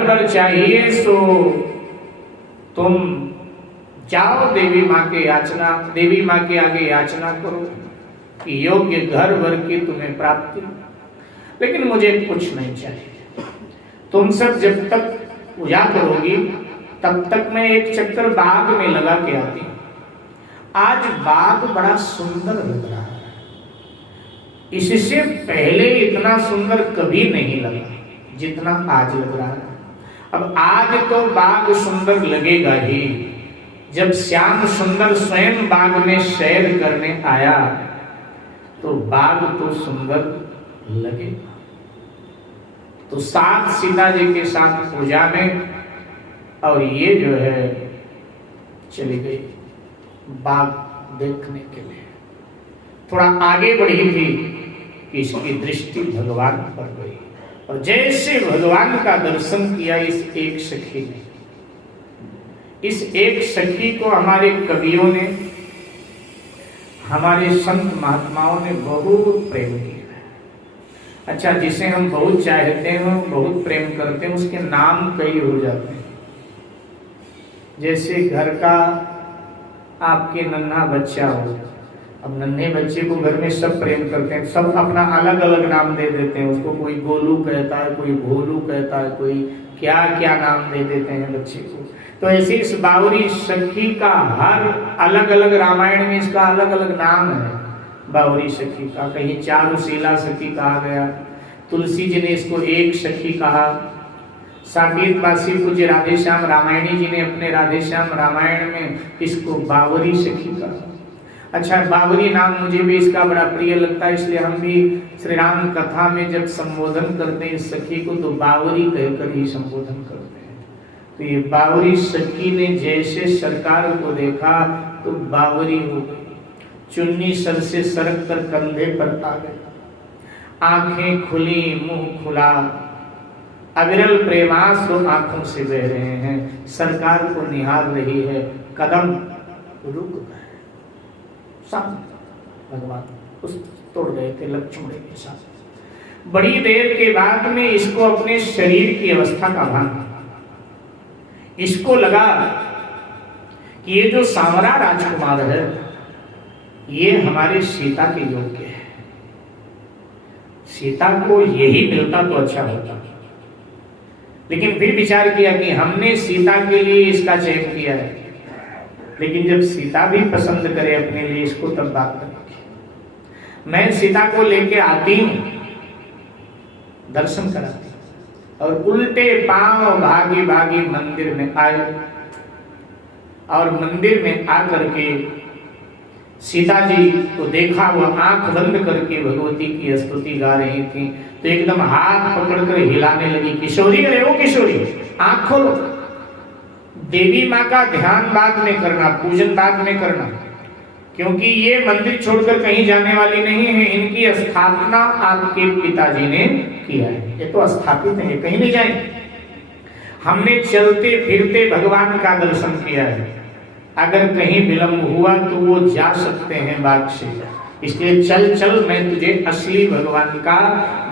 अगर चाहिए सो तुम जाओ देवी माँ के आगे याचना करो कि योग्य घर वर की तुम्हें प्राप्ति, लेकिन मुझे कुछ नहीं चाहिए। तुम सब जब तक पूजा करोगी तब तक मैं एक चक्कर बाग में लगा के आती हूँ। आज बाग बड़ा सुंदर लग रहा है, इससे पहले इतना सुंदर कभी नहीं लगा जितना आज लग रहा है। अब आज तो बाग सुंदर लगेगा ही, जब श्याम सुंदर स्वयं बाग में सैर करने आया तो बाग तो सुंदर लगेगा। तो साथ सीता जी के साथ पूजा में, और ये जो है चली गई बाग देखने के लिए। थोड़ा आगे बढ़ी थी कि इसकी दृष्टि भगवान पर गई, और जैसे भगवान का दर्शन किया इस एक सखी ने, इस एक सखी को हमारे कवियों ने, हमारे संत महात्माओं ने बहुत प्रेम किया। अच्छा, जिसे हम बहुत चाहते हैं, बहुत प्रेम करते हैं, उसके नाम कई हो जाते हैं। जैसे घर का आपके नन्हा बच्चा हो, अब नन्हे बच्चे को घर में सब प्रेम करते हैं, सब अपना अलग अलग नाम दे देते हैं उसको। कोई गोलू कहता है, कोई भोलू कहता है, कोई क्या क्या नाम दे देते हैं बच्चे को। तो ऐसे इस बावरी सखी का हर अलग अलग रामायण में इसका अलग अलग नाम है। बावरी सखी का कहीं चारुशीला सखी कहा गया, तुलसी जी ने इसको एक सखी कहा, साकेतवासी पूज्य राधेश्याम रामायणी जी ने अपने राधेश्याम रामायण में इसको बावरी सखी कहा। अच्छा, बावरी नाम मुझे भी इसका बड़ा प्रिय लगता है, इसलिए हम भी श्री राम कथा में जब संबोधन करते हैं इस सखी को तो बावरी कहकर ही संबोधन करते हैं। तो ये बावरी सखी ने जैसे सरकार को देखा तो बावरी हो गई, चुन्नी सर से सरक कर कंधे पर आ गई, आंखें खुली, मुंह खुला, अविरल प्रेमाश्रु आंखों से बह रहे हैं, सरकार को निहार रही है, कदम रुक गए। भगवान उस तोड़ गए थे लक्ष्मण के साथ। बड़ी देर के बाद में इसको अपने शरीर की अवस्था का भान, इसको लगा कि ये जो सांवरा राजकुमार है ये हमारे सीता के योग्य है, सीता को यही मिलता तो अच्छा होता। लेकिन फिर विचार किया कि हमने सीता के लिए इसका चयन किया है, लेकिन जब सीता भी पसंद करे अपने लिए इसको तब बात करेंगे। मैं सीता को लेके आती हूं, दर्शन कराती हूं, और उल्टे पांव भागी भागी मंदिर में आए, और मंदिर में आकर के सीता जी को देखा, वो आंख बंद करके भगवती की स्तुति गा रही थी, तो एकदम हाथ पकड़कर हिलाने लगी, किशोरी, अरे ओ किशोरी आंख खोलो। देवी माँ का ध्यान बाद में करना, पूजन बाद में करना, क्योंकि ये मंदिर छोड़कर कहीं जाने वाली नहीं है, इनकी स्थापना आपके पिताजी ने किया है, ये तो स्थापित है, कहीं नहीं जाएंगे। हमने चलते फिरते भगवान का दर्शन किया है, अगर कहीं विलंब हुआ तो वो जा सकते हैं बाग से, इसलिए चल चल मैं तुझे असली भगवान का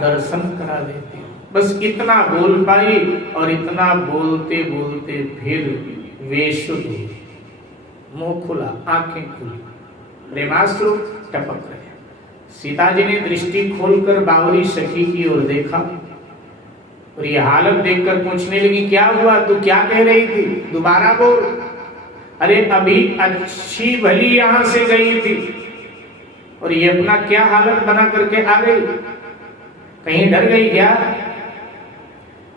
दर्शन करा देती हूँ। बस इतना बोल पाई, और इतना बोलते बोलते फिर वेशुद्ध, मुंह खुला, आंखें खुली, प्रेमाश्रु टपक रहे। सीता जी ने दृष्टि खोलकर बावरी सखी की ओर देखा, और ये हालत देखकर पूछने लगी, क्या हुआ, तू क्या कह रही थी, दोबारा बोल। अरे अभी अच्छी भली यहां से गई थी, और ये अपना क्या हालत बना करके आ गई, कहीं डर गई क्या,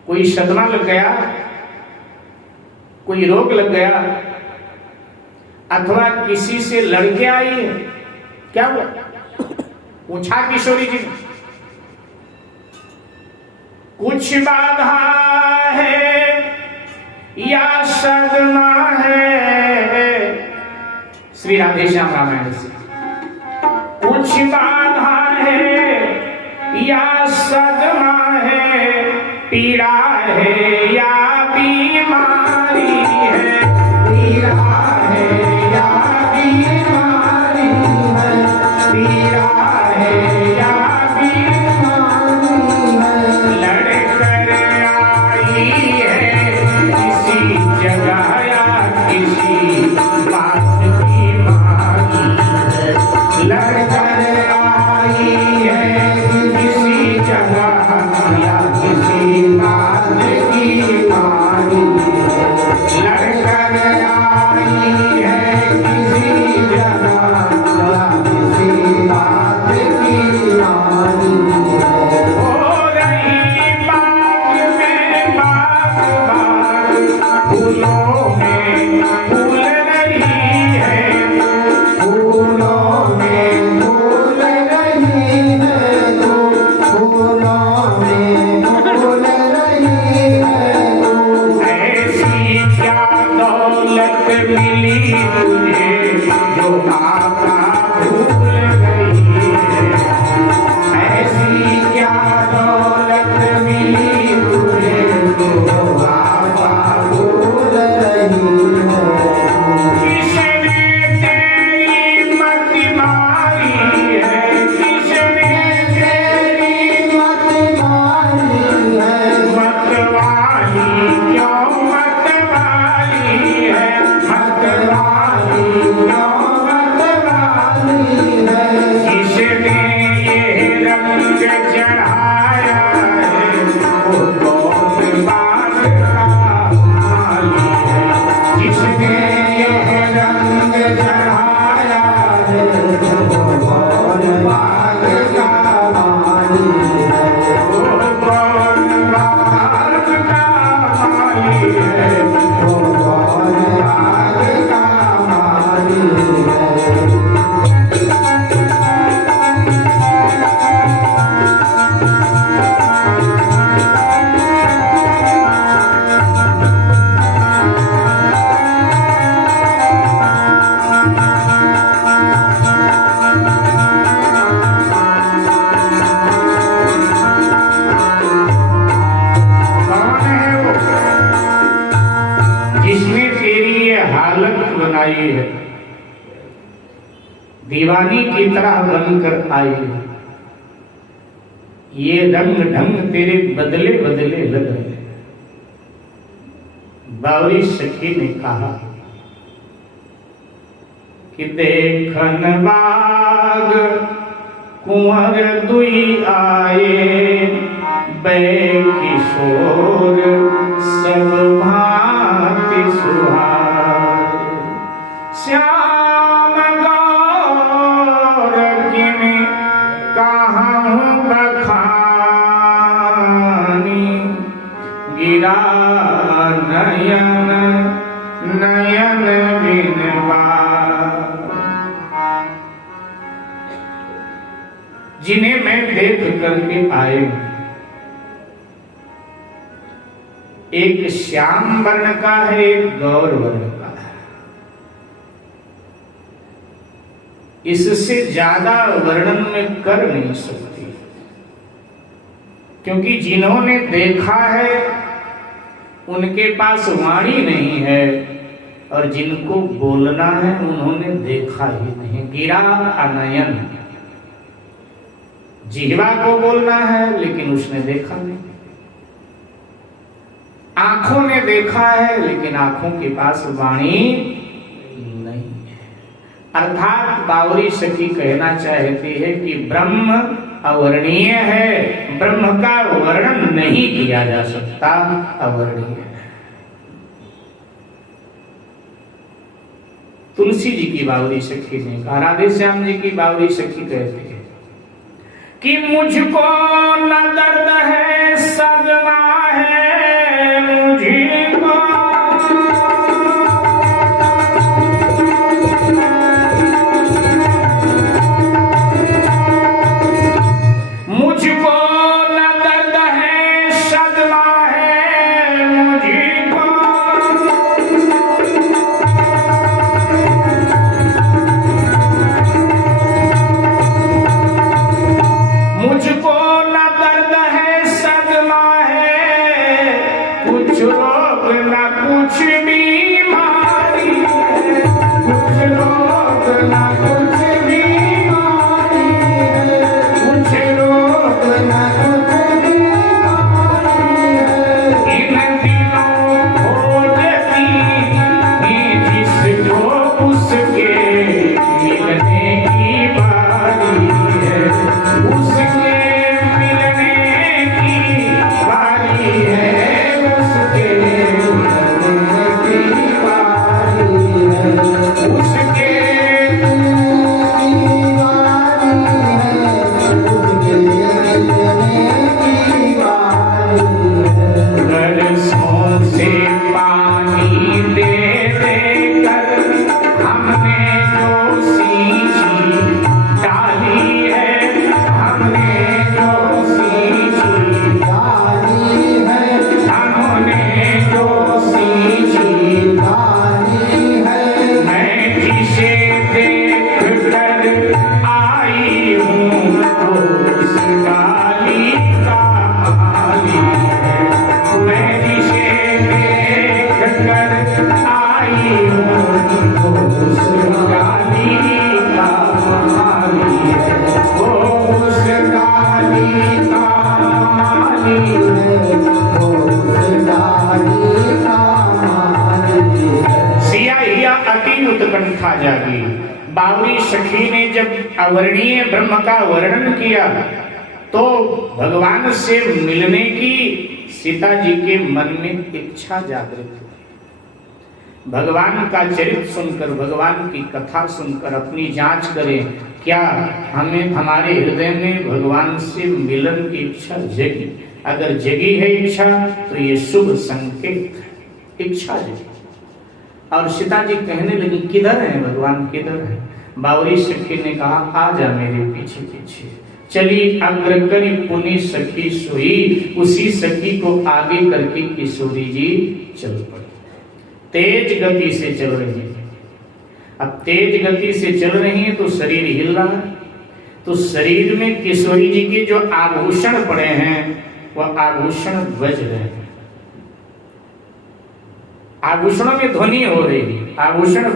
कोई सदमा लग गया, कोई रोग लग गया, अथवा किसी से लड़के आई है, क्या हुआ, पूछा किशोरी जी ने। कुछ बाधा है या सदमा है, श्री राधेश्याम रामायण से, कुछ बाधा है या सदमा है, पीड़ा है या बीमारी है, पीड़ा है या बीमारी है, पीड़ा है या बीमारी है, लड़कर आई है बाग फूलों में फूल रही है, फूलों में फूल रही है तू, फूलों में फूल रही है तू। ऐसी क्या दौलत मिली तुझे जो आपा भूल गई है, ऐसी क्या दौलत मिली तुझे जो आपा फूल रही है किसने तेरी मत मारी है, किसने तेरी मत मारी है, मतवाली क्यों मतवाली है, मतवाली क्यों मतवाली है जिसने ये रंग चढ़ाया है वो कौन बात का माली है, जिसने ये रंग चढ़ाया है वो कौन बात का माली है, वो कौन बात का माली है, वो कौन बात का माली है। कौन है वो जिसने तेरी ये हालत बनाई है, दीवानी की तरह बनकर आई है, ये रंग ढंग तेरे बदले बदले लग रहे हैं। बावरी सखी ने कहा कि देखन बाग कुंवर दुई आए, बै किशोर सब भांति सुहाए, श्याम गौर किन कहाँ बखानी, गिरा नयन नयन बिनवा, जिन्हें मैं देख करके आए, एक श्याम वर्ण का है, एक गौर वर्ण का है। इससे ज्यादा वर्णन में कर नहीं सकती, क्योंकि जिन्होंने देखा है उनके पास वाणी नहीं है, और जिनको बोलना है उन्होंने देखा ही नहीं। गिरा अनयन, जिह्वा को बोलना है लेकिन उसने देखा नहीं, आंखों ने देखा है लेकिन आंखों के पास वाणी नहीं है। अर्थात बावरी सखी कहना चाहती है कि ब्रह्म अवर्णीय है, ब्रह्म का वर्णन नहीं किया जा सकता, अवर्णीय है। तुलसी जी की बावरी सखी ने कहा, राधे श्याम जी की बावरी सखी कहती है कि मुझको न दर्द है सदमा है मुझको, मुझको न दर्द है सदमा है मुझको, मुझको न दर्द है सदमा है, कुछ रोग न कुछ बीमारी है, कुछ रोग न कुछ बीमारी है, कुछ रोग न कुछ बीमारी है। इन दिनों खोजती थी जिसको उसके मिलने की बारी है, उसके मिलने की बारी है, उसके मिलने की सखी ने जब अवर्णीय ब्रह्म का वर्णन किया तो भगवान से मिलने की सीता जी के मन में इच्छा जागृत हुई। भगवान का चरित्र सुनकर, भगवान की कथा सुनकर अपनी जांच करें, क्या हमें हमारे हृदय में भगवान से मिलन की इच्छा जगी? अगर जगी है इच्छा तो ये शुभ संकेत, इच्छा जगी। और सीता जी कहने लगी, किधर है भगवान, किधर है? बावरी सखी ने कहा, आ जा मेरे पीछे पीछे। चली अग्रकरी पुनि सखी सोई, उसी सखी को आगे करके किशोरी जी चल पड़ी। तेज गति से चल रही है। अब तेज गति से चल रही है तो शरीर हिल रहा है, तो शरीर में किशोरी जी के जो आभूषण पड़े हैं वह आभूषण बज रहे हैं, आभूषणों में ध्वनि हो रही है, आभूषण